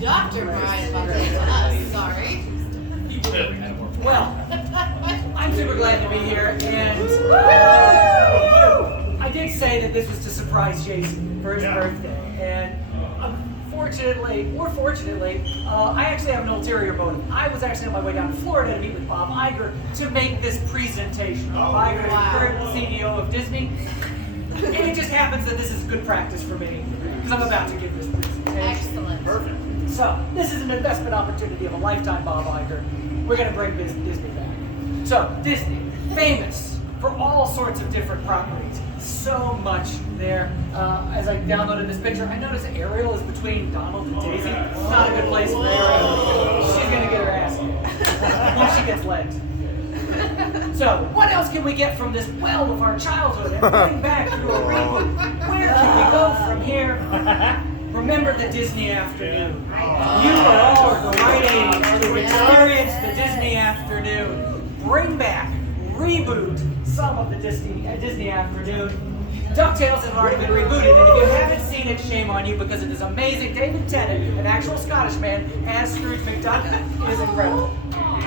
Dr. Bryan Buckley to us, sorry. Well, I'm super glad to be here, and I did say that this was to surprise Jason for his birthday, and unfortunately, or fortunately, I actually have an ulterior motive. I was actually on my way down to Florida to meet with Bob Iger to make this presentation. Bob Iger is the current CEO of Disney, and it just happens that this is good practice for me, because I'm about to give this presentation. Excellent. Perfect. So, this is an investment opportunity of a lifetime, Bob Iger. We're going to bring Disney back. So, Disney, famous for all sorts of different properties. So much there. As I downloaded this picture, I noticed Ariel is between Donald and Daisy. Not a good place for Ariel. She's going to get her ass kicked once she gets legged. So, what else can we get from this well of our childhood and bring back through a reboot? Where can we go from here? Remember the Disney afternoon. You are all at the right age to experience the Disney afternoon. Bring back, reboot some of the Disney afternoon. DuckTales has already been rebooted, and if you haven't seen it, shame on you because it is amazing. David Tennant, an actual Scottish man, as Scrooge McDuck, is incredible.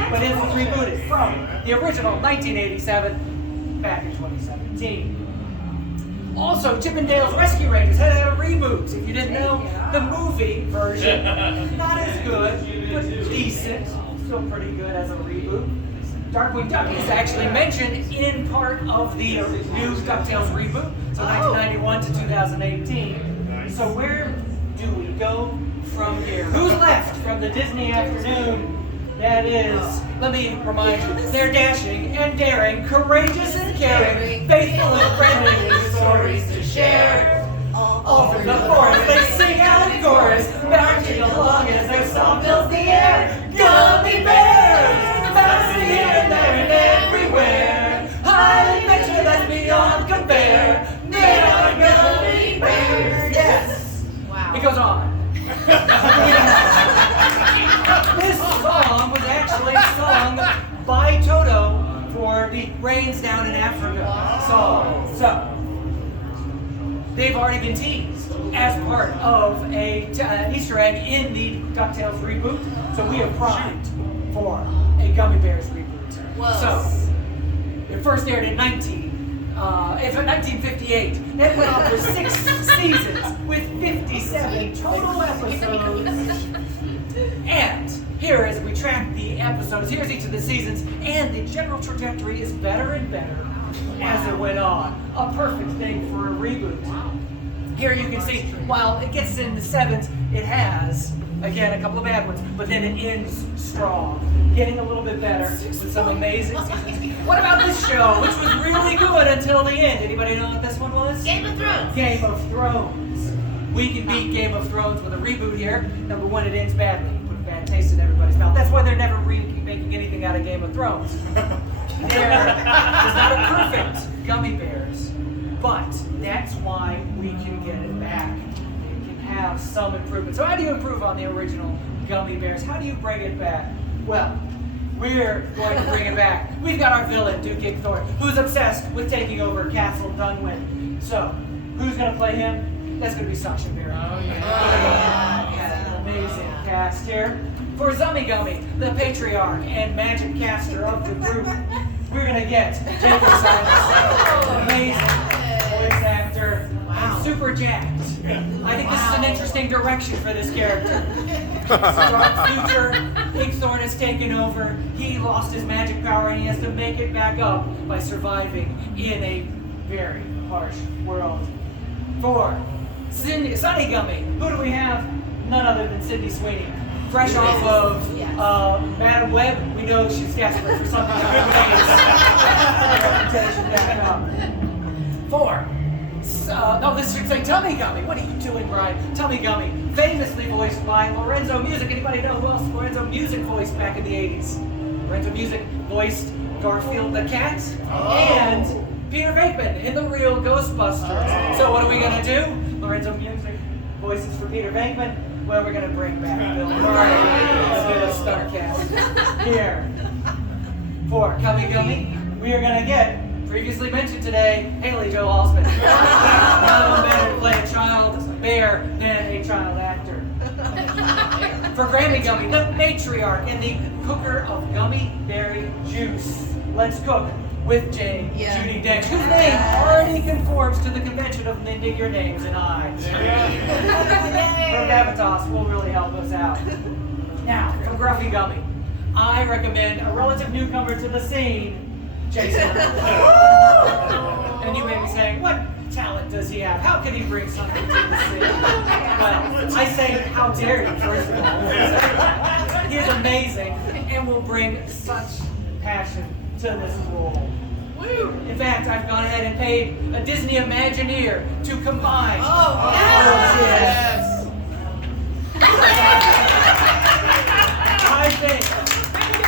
But it was rebooted from the original 1987 back in 2017. Also, Chip and Dale's Rescue Rangers had a reboot. If you didn't know, the movie version, not as good, but decent. Still pretty good as a reboot. Darkwing Duck is actually mentioned in part of the new DuckTales reboot, so 1991 to 2018. So where do we go from here? Who's left from the Disney afternoon? That is, let me remind you, they're dashing and daring, courageous and caring, faithful and friendly with stories to share. All through the forest they sing out in chorus, marching along as their song fills the air. Gummy bears, bouncing here and there and everywhere. High adventure that's beyond compare. They are gummy bears. Yes. Wow. It goes on. This song was actually sung by Toto for the Rains Down in Africa song. So, they've already been teased as part of an Easter egg in the DuckTales reboot. So we have primed for a Gummy Bears reboot. Whoa. So, it first aired in 1958. Then went on for 6 seasons with 57 total episodes. And here, as we track the episodes, here's each of the seasons, and the general trajectory is better and better as it went on. A perfect thing for a reboot. Here you can see, while it gets in the 7s, it has, again, a couple of bad ones, but then it ends strong, getting a little bit better with some amazing seasons. What about this show, which was really good until the end? Anybody know what this one was? Game of Thrones. Game of Thrones. We can beat Game of Thrones with a reboot here. Number one, it ends badly. Put a bad taste in everybody's mouth. That's why they're never making anything out of Game of Thrones. There is not a perfect Gummy Bears, but that's why we can get it back. It can have some improvement. So how do you improve on the original Gummy Bears? How do you bring it back? Well, we're going to bring it back. We've got our villain, Duke Igthor, who's obsessed with taking over Castle Dunwyn. So, who's going to play him? That's going to be Sacha Baron. Oh, Got an amazing cast here. For Zummy Gummy, the patriarch and magic caster of the group, we're going to get Jacob Silas, amazing voice actor, and super jacked. I think this is an interesting direction for this character. Dark future, Igthor has taken over. He lost his magic power and he has to make it back up by surviving in a very harsh world. For Sunny Gummy, who do we have? None other than Sydney Sweeney. Fresh off of Madam Web, we know she's desperate for something to good reputation back up. For no, this should say Tummy Gummy. What are you doing, Bryan? Tummy Gummy, famously voiced by Lorenzo Music. Anybody know who else Lorenzo Music voiced back in the 80s? Lorenzo Music voiced Garfield the Cat and Peter Venkman in the real Ghostbusters. So what are we gonna do? Lorenzo Music voices for Peter Venkman. Well, we're gonna bring back Bill Murray. Let's get a star cast here. For Gummy Gummy, we are gonna get, previously mentioned today, Haley Joel Osment. No better to play a child bear than a child actor. for Grammy Gummy, the matriarch and the cooker of gummy berry juice. Let's cook with Judy Dench, whose name already conforms to the convention of mending your names and eyes. Her gravitas will really help us out. Now, for Gruffy Gummy, I recommend a relative newcomer to the scene, Jason. And you may be saying, what talent does he have? How can he bring something to the scene? Well, I say, how dare you, first of all. He is amazing and will bring such passion to this role. In fact, I've gone ahead and paid a Disney Imagineer to combine. Oh, yes! I think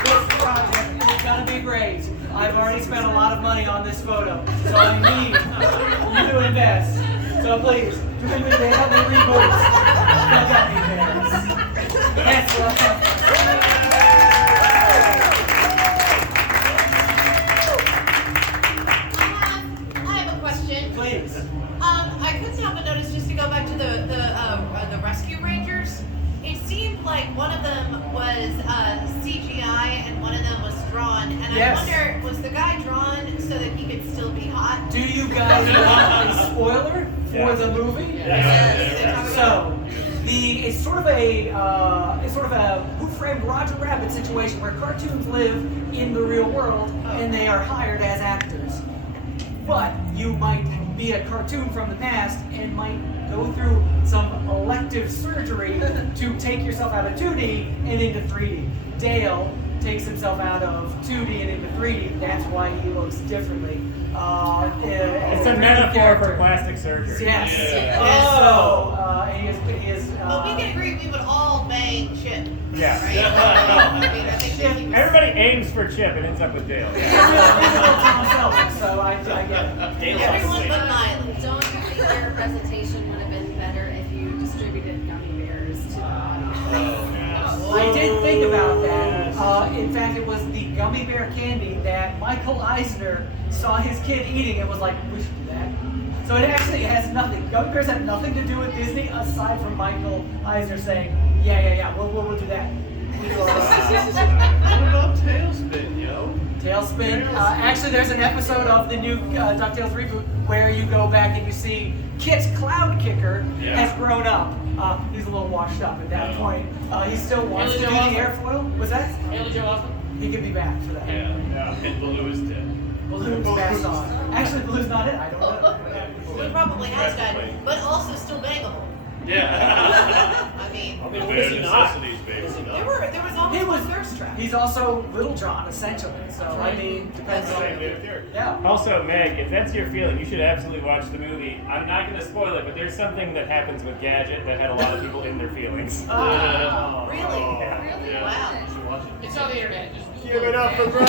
this project is going to be great. I've already spent a lot of money on this photo, so I need you to invest. So please, join me to help me reboot the Gummy Bears. That's what I'm talking I have a question. Please. I couldn't help but notice, just to go back to the rescue rangers, it seemed like one of them was CGI and one of them was drawn. And Yes. I wonder, was the guy drawn so that he could still be hot? Do you guys want a spoiler for the movie? Yes. So, it's sort of a Who Framed Roger Rabbit situation where cartoons live in the real world and they are hired as actors. But you might be a cartoon from the past and might go through some elective surgery to take yourself out of 2D and into 3D. Dale takes himself out of 2D and into 3D. That's why he looks differently. It's a metaphor for plastic surgery. Yes. Yeah. And so he is. Well, we can agree we would all bang Chip. Yeah. Right? I mean, I think that he was... Everybody aims for Chip and ends up with Dale. So I get it. Everyone but Miley. Don't you think your presentation would have been better if you distributed gummy bears to the audience? I did think about that. In fact, it was the gummy bear candy that Michael Eisner saw his kid eating and was like, we should do that. So it actually has nothing. Gummy bears have nothing to do with Disney aside from Michael Eisner saying, yeah, we'll do that. What about Tailspin, yo? Tailspin. Actually, there's an episode of the new DuckTales reboot where you go back and you see Kit's cloud kicker has grown up. He's a little washed up at that point. He still wants to do the airfoil. Was that? Haley Joe Osment? He could be back for that. Yeah. And Baloo is dead. Balloon's passed on. Actually, Balloon's not it. I don't know. He probably has died, but also still bangable. Yeah. I mean, I The mean, bare was he not? necessities, baby. there was almost He was one thirst trap. He's also Little John, essentially. So I mean, depends on. Yeah. Also, Meg, if that's your feeling, you should absolutely watch the movie. I'm not going to spoil it, but there's something that happens with Gadget that had a lot of people in their feelings. Really? Yeah. Really? Wow. It's on the internet. Just Give it up for Bryan!